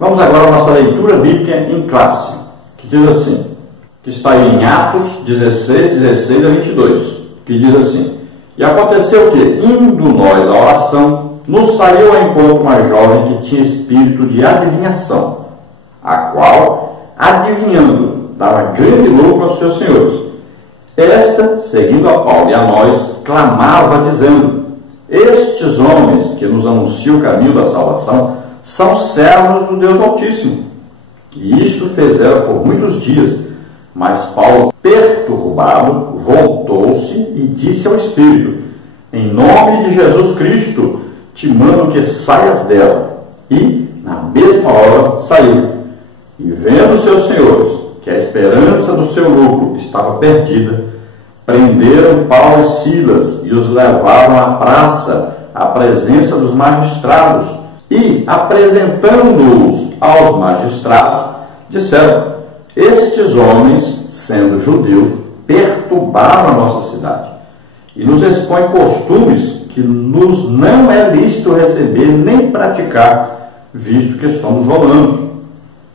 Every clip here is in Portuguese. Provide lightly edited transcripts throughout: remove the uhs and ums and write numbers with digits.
Vamos agora à nossa leitura bíblica em classe, que diz assim, que está aí em Atos 16, 16 a 22, que diz assim: E aconteceu que, indo nós à oração, nos saiu ao encontro uma jovem que tinha espírito de adivinhação, a qual, adivinhando, dava grande lucro aos seus senhores. Esta, seguindo a Paulo e a nós, clamava, dizendo: Estes homens que nos anunciam o caminho da salvação são servos do Deus Altíssimo. E isto fizeram por muitos dias. Mas Paulo, perturbado, voltou-se e disse ao Espírito: Em nome de Jesus Cristo, te mando que saias dela. E, na mesma hora, saiu. E vendo seus senhores que a esperança do seu lucro estava perdida, prenderam Paulo e Silas e os levaram à praça, à presença dos magistrados. E, apresentando-os aos magistrados, disseram: Estes homens, sendo judeus, perturbaram a nossa cidade e nos expõem costumes que nos não é lícito receber nem praticar, visto que somos romanos.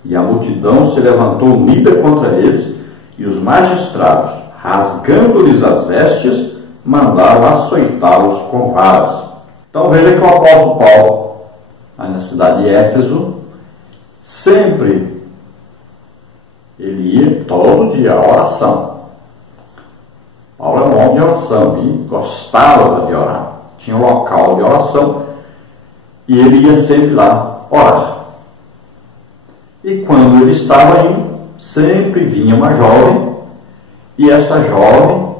E a multidão se levantou unida contra eles, e os magistrados, rasgando-lhes as vestes, mandaram açoitá-los com varas. Então veja que o apóstolo Paulo, aí na cidade de Éfeso, sempre ele ia todo dia à oração. Paulo era um homem de oração e gostava de orar. Tinha um local de oração e ele ia sempre lá orar. E quando ele estava indo, sempre vinha uma jovem, e essa jovem,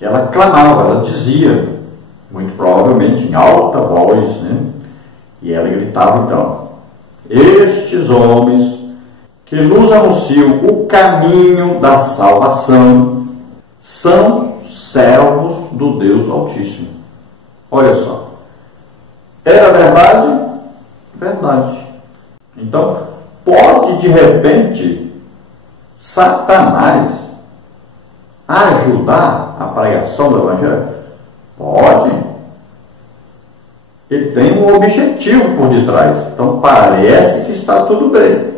ela clamava, ela dizia, muito provavelmente em alta voz, né? E ela gritava então: Estes homens que nos anunciam o caminho da salvação são servos do Deus Altíssimo. Olha só. Era verdade? Verdade. Então, pode de repente Satanás ajudar a pregação do Evangelho? Pode. Ele tem um objetivo por detrás. Então parece que está tudo bem.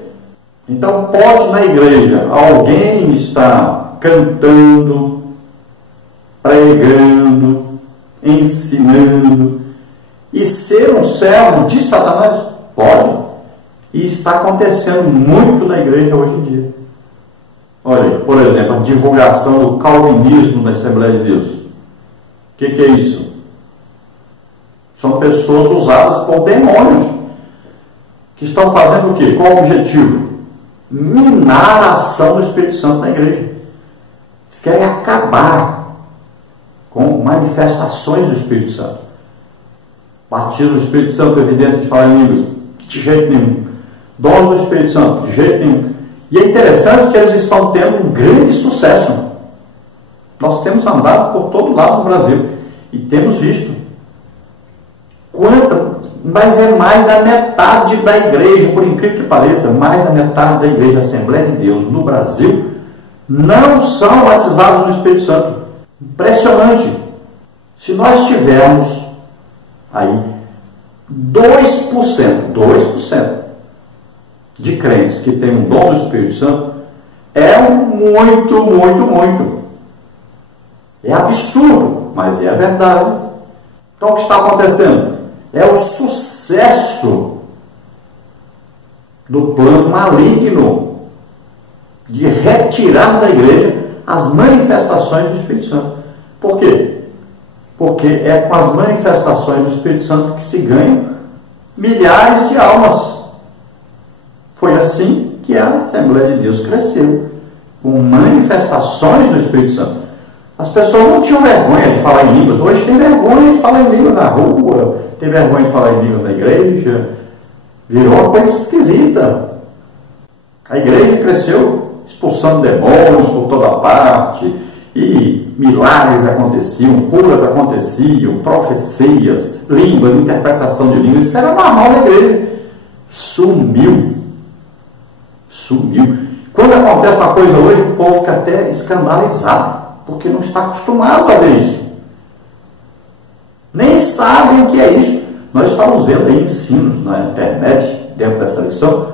Então pode na igreja alguém estar cantando, pregando, ensinando e ser um servo de Satanás? Pode. E está acontecendo muito na igreja hoje em dia. Olha, por exemplo, a divulgação do calvinismo na Assembleia de Deus. O que é isso? São pessoas usadas por demônios que estão fazendo o quê? Qual o objetivo? Minar a ação do Espírito Santo na igreja. Eles querem acabar com manifestações do Espírito Santo. Batismo do Espírito Santo, evidência de falar em línguas? De jeito nenhum. Dons do Espírito Santo? De jeito nenhum. E é interessante que eles estão tendo um grande sucesso. Nós temos andado por todo lado do Brasil e temos visto mas é mais da metade da igreja, por incrível que pareça, mais da metade da igreja Assembleia de Deus no Brasil não são batizados no Espírito Santo. Impressionante. Se nós tivermos aí 2% de crentes que têm um dom do Espírito Santo, é muito. É absurdo, mas é a verdade. Então o que está acontecendo? É o sucesso do plano maligno de retirar da igreja as manifestações do Espírito Santo. Por quê? Porque é com as manifestações do Espírito Santo que se ganham milhares de almas. Foi assim que a Assembleia de Deus cresceu, com manifestações do Espírito Santo. As pessoas não tinham vergonha de falar em línguas. Hoje tem vergonha de falar em línguas na rua, tem vergonha de falar em línguas na igreja. Virou uma coisa esquisita. A igreja cresceu expulsando demônios por toda parte, e milagres aconteciam, curas aconteciam, profecias, línguas, interpretação de línguas. Isso era normal na igreja. Sumiu. Quando acontece uma coisa hoje, o povo fica até escandalizado, porque não está acostumado a ver isso. Nem sabem o que é isso. Nós estamos vendo aí ensinos na internet, dentro dessa lição,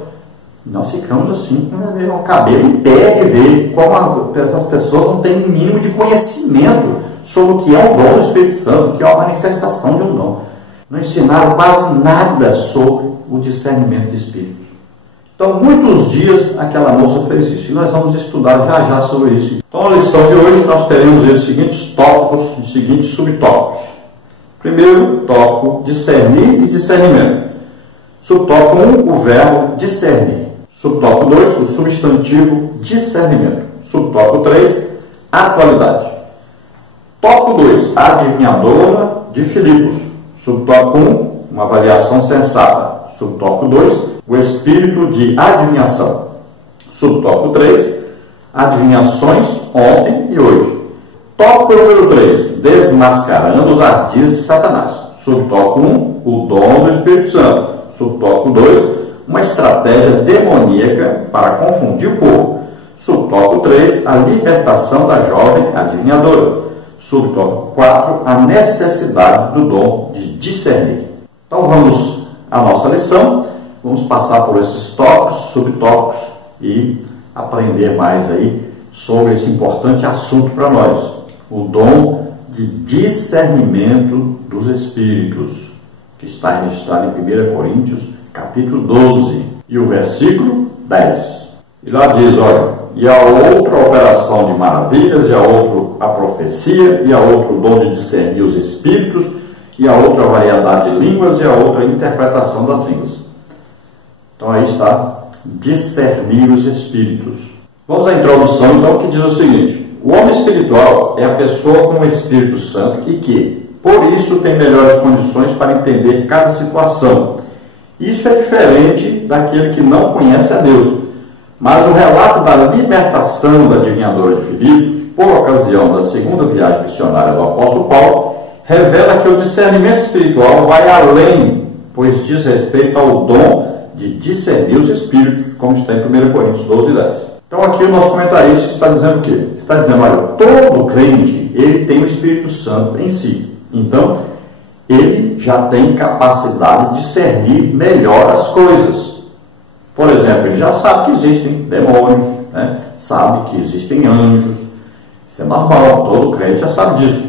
Nós ficamos assim, com o cabelo em pé de ver como essas pessoas não têm o mínimo de conhecimento sobre o que é o dom do Espírito Santo, o que é a manifestação de um dom. Não ensinaram quase nada sobre o discernimento de espírito. Então, muitos dias aquela moça fez isso, e nós vamos estudar já já sobre isso. Então, a lição de hoje nós teremos os seguintes tópicos, os seguintes subtópicos. Primeiro tópico, discernir e discernimento. Subtópico 1, o verbo discernir. Subtópico 2, o substantivo discernimento. Subtópico 3, atualidade. Tópico 2, a adivinhadora de Filipos. Subtópico 1, uma avaliação sensata. Subtópico 2, o espírito de adivinhação. Subtópico 3, adivinhações ontem e hoje. Tópico número 3, desmascarando os ardis de Satanás. Subtópico 1, o dom do Espírito Santo. Subtópico 2, uma estratégia demoníaca para confundir o povo. Subtópico 3, a libertação da jovem adivinhadora. Subtópico 4, a necessidade do dom de discernir. Então vamos à nossa lição, vamos passar por esses tópicos, subtópicos e aprender mais aí sobre esse importante assunto para nós, o dom de discernimento dos espíritos, que está registrado em 1 Coríntios, capítulo 12, e o versículo 10. E lá diz, olha, e a outra operação de maravilhas, e a outra a profecia, e a outra o dom de discernir os espíritos, e a outra a variedade de línguas, e a outra a interpretação das línguas. Então aí está, discernir os espíritos. Vamos à introdução então, que diz o seguinte: o homem espiritual é a pessoa com o Espírito Santo e que, por isso, tem melhores condições para entender cada situação. Isso é diferente daquele que não conhece a Deus. Mas o relato da libertação da adivinhadora de Filipos, por ocasião da segunda viagem missionária do apóstolo Paulo, revela que o discernimento espiritual vai além, pois diz respeito ao dom de discernir os espíritos, como está em 1 Coríntios 12, 10. Então aqui o nosso comentarista está dizendo o quê? Está dizendo, olha, todo crente, ele tem o Espírito Santo em si. Então, ele já tem capacidade de discernir melhor as coisas. Por exemplo, ele já sabe que existem demônios, né? Sabe que existem anjos. Isso é normal, todo crente já sabe disso.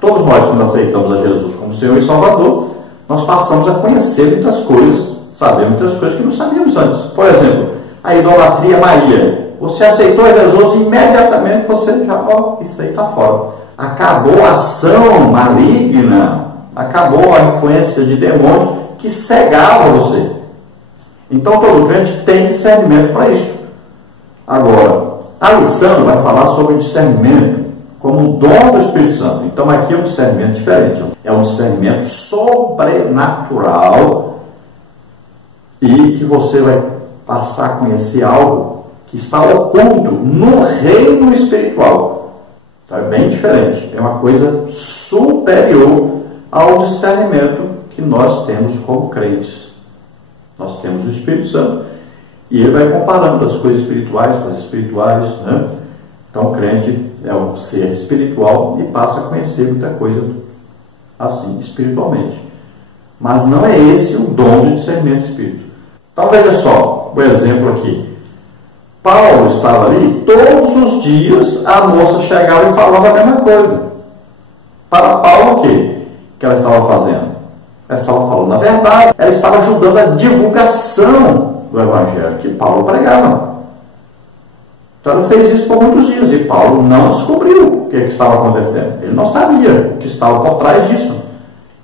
Todos nós, quando aceitamos a Jesus como Senhor e Salvador, nós passamos a conhecer muitas coisas, saber muitas coisas que não sabíamos antes. Por exemplo, a idolatria a Maria. Você aceitou Jesus e imediatamente você já, isso aí está fora. Acabou a ação maligna, acabou a influência de demônios que cegava você. Então todo crente tem discernimento para isso. Agora, a lição vai falar sobre discernimento como um dom do Espírito Santo. Então aqui é um discernimento diferente. É um discernimento sobrenatural e que você vai passar a conhecer algo que está oculto no reino espiritual. Então é bem diferente. É uma coisa superior ao discernimento que nós temos como crentes. Nós temos o Espírito Santo e ele vai comparando as coisas espirituais com as espirituais, né? Então o crente é um ser espiritual e passa a conhecer muita coisa assim, espiritualmente. Mas não é esse o dom do discernimento do Espírito. Então veja só o exemplo aqui. Paulo estava ali, todos os dias a moça chegava e falava a mesma coisa. Para Paulo o quê? Que ela estava fazendo? Ela estava falando a verdade, ela estava ajudando a divulgação do Evangelho que Paulo pregava. Então ela fez isso por muitos dias e Paulo não descobriu o que estava acontecendo. Ele não sabia o que estava por trás disso.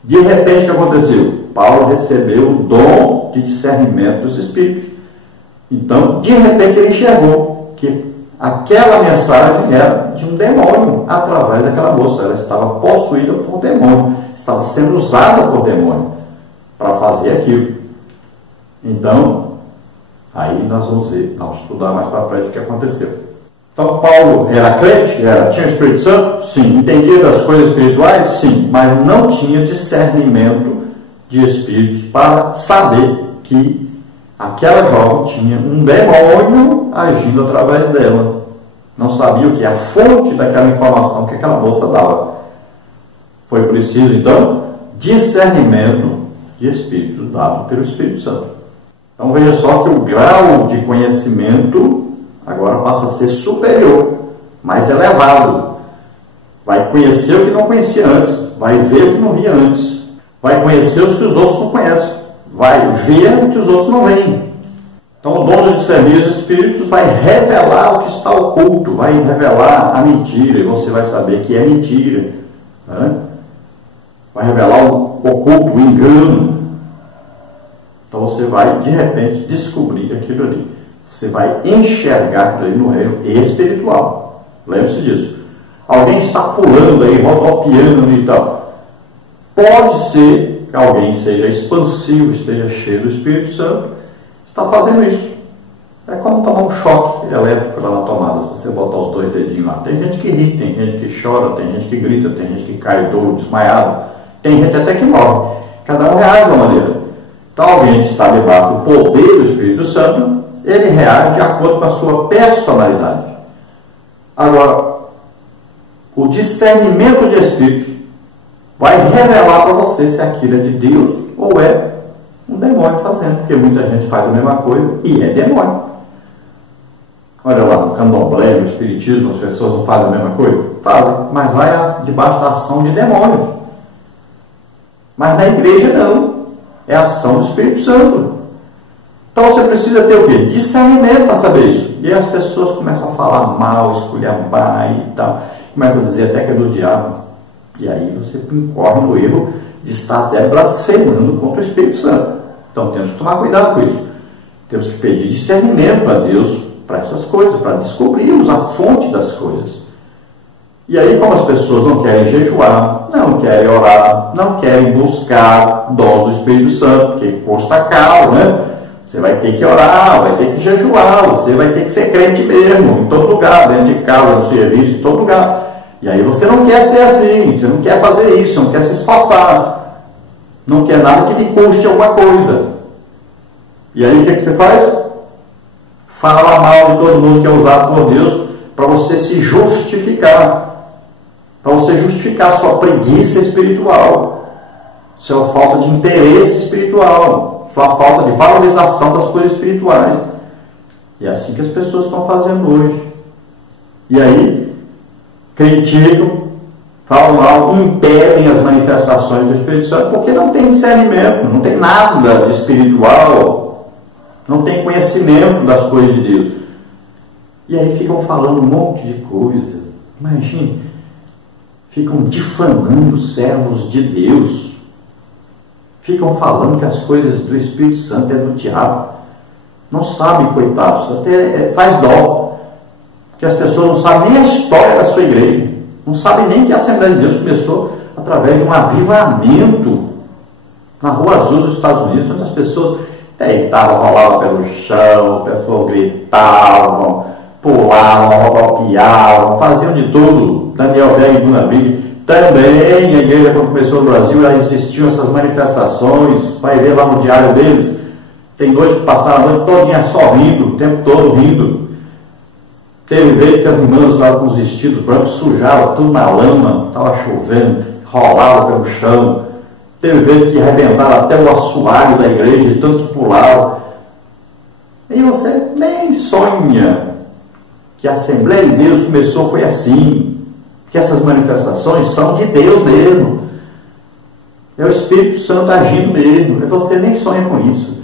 De repente, o que aconteceu? Paulo recebeu o dom de discernimento dos Espíritos. Então, de repente, ele enxergou que aquela mensagem era de um demônio através daquela moça. Ela estava possuída por demônio, estava sendo usada por demônio para fazer aquilo. Então, aí nós vamos estudar mais para frente o que aconteceu. Então, Paulo era crente? Tinha o Espírito Santo? Sim. Entendia das coisas espirituais? Sim. Mas não tinha discernimento de espíritos para saber que aquela jovem tinha um demônio agindo através dela. Não sabia o que é a fonte daquela informação que aquela moça dava. Foi preciso, então, discernimento de espírito dado pelo Espírito Santo. Então veja só que o grau de conhecimento agora passa a ser superior, mais elevado. Vai conhecer o que não conhecia antes, vai ver o que não via antes, vai conhecer os que os outros não conhecem, vai ver o que os outros não veem. Então o dono de discernir os espíritos vai revelar o que está oculto, vai revelar a mentira, e você vai saber que é mentira, né? Vai revelar o oculto, o engano. Então você vai, de repente, descobrir aquilo ali. Você vai enxergar aquilo ali no reino espiritual. Lembre-se disso. Alguém está pulando aí, rodopiando e tal. Pode ser que alguém seja expansivo, esteja cheio do Espírito Santo, está fazendo isso. É como tomar um choque elétrico lá na tomada, se você botar os 2 dedinhos lá. Tem gente que ri, tem gente que chora, tem gente que grita, tem gente que cai duro, desmaiado, tem gente até que morre. Cada um reage de uma maneira. Então alguém que está debaixo do poder do Espírito Santo, ele reage de acordo com a sua personalidade. Agora, o discernimento de espírito vai revelar para você se aquilo é de Deus ou é um demônio fazendo, porque muita gente faz a mesma coisa e é demônio. Olha lá, no candomblé, no espiritismo, as pessoas não fazem a mesma coisa? Fazem, mas vai debaixo da ação de demônios. Mas na igreja não, é a ação do Espírito Santo. Então você precisa ter o quê? Discernimento para saber isso. E aí as pessoas começam a falar mal, esculhambar e tal, começam a dizer até que é do diabo. E aí você incorre no erro de estar até blasfemando contra o Espírito Santo. Então temos que tomar cuidado com isso. Temos que pedir discernimento a Deus para essas coisas, para descobrirmos a fonte das coisas. E aí, como as pessoas não querem jejuar, não querem orar, não querem buscar dons do Espírito Santo, porque custa caro, né? Você vai ter que orar, vai ter que jejuar, você vai ter que ser crente mesmo, em todo lugar, dentro de casa, no serviço, em todo lugar. E aí você não quer ser assim, você não quer fazer isso, não quer se esforçar, não quer nada que lhe custe alguma coisa. E aí o que você faz? Fala mal de todo mundo que é usado por Deus para você se justificar, para você justificar a sua preguiça espiritual, sua falta de interesse espiritual, sua falta de valorização das coisas espirituais. E é assim que as pessoas estão fazendo hoje. E aí, criticam, falam mal, impedem as manifestações do Espírito Santo, porque não tem discernimento, não tem nada de espiritual, não tem conhecimento das coisas de Deus. E aí ficam falando um monte de coisa. Imagine, ficam difamando os servos de Deus. Ficam falando que as coisas do Espírito Santo é do diabo. Não sabem, coitados, até faz dó. Porque as pessoas não sabem nem a história da sua igreja. Não sabem nem que a Assembleia de Deus começou através de um avivamento na Rua Azul dos Estados Unidos, onde as pessoas deitavam, rolavam pelo chão, as pessoas gritavam, pulavam, rodopiavam, faziam de tudo. Daniel Berg e Gunavig. Também a igreja, quando começou no Brasil, já existiam essas manifestações. Vai ver lá no diário deles. Tem noite que passaram a noite todinha só rindo, o tempo todo rindo. Teve vezes que as irmãs estavam com os vestidos brancos, sujavam tudo na lama, estava chovendo, rolava pelo chão. Teve vezes que arrebentaram até o assoalho da igreja, de tanto que pulavam. E você nem sonha que a Assembleia de Deus começou, foi assim. Que essas manifestações são de Deus mesmo. É o Espírito Santo agindo mesmo. E você nem sonha com isso.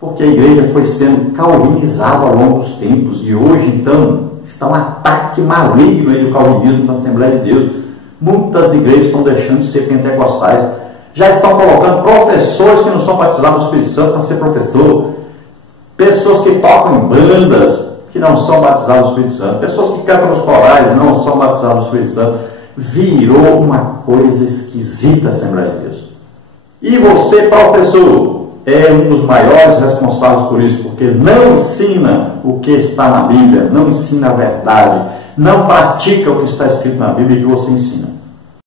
Porque a igreja foi sendo calvinizada ao longo dos tempos. E hoje, então, está um ataque maligno aí do calvinismo na Assembleia de Deus. Muitas igrejas estão deixando de ser pentecostais. Já estão colocando professores que não são batizados no Espírito Santo para ser professor. Pessoas que tocam em bandas que não são batizados no Espírito Santo. Pessoas que cantam nos corais não são batizados no Espírito Santo. Virou uma coisa esquisita a Assembleia de Deus. E você, professor, é um dos maiores responsáveis por isso, porque não ensina o que está na Bíblia, não ensina a verdade, não pratica o que está escrito na Bíblia que você ensina.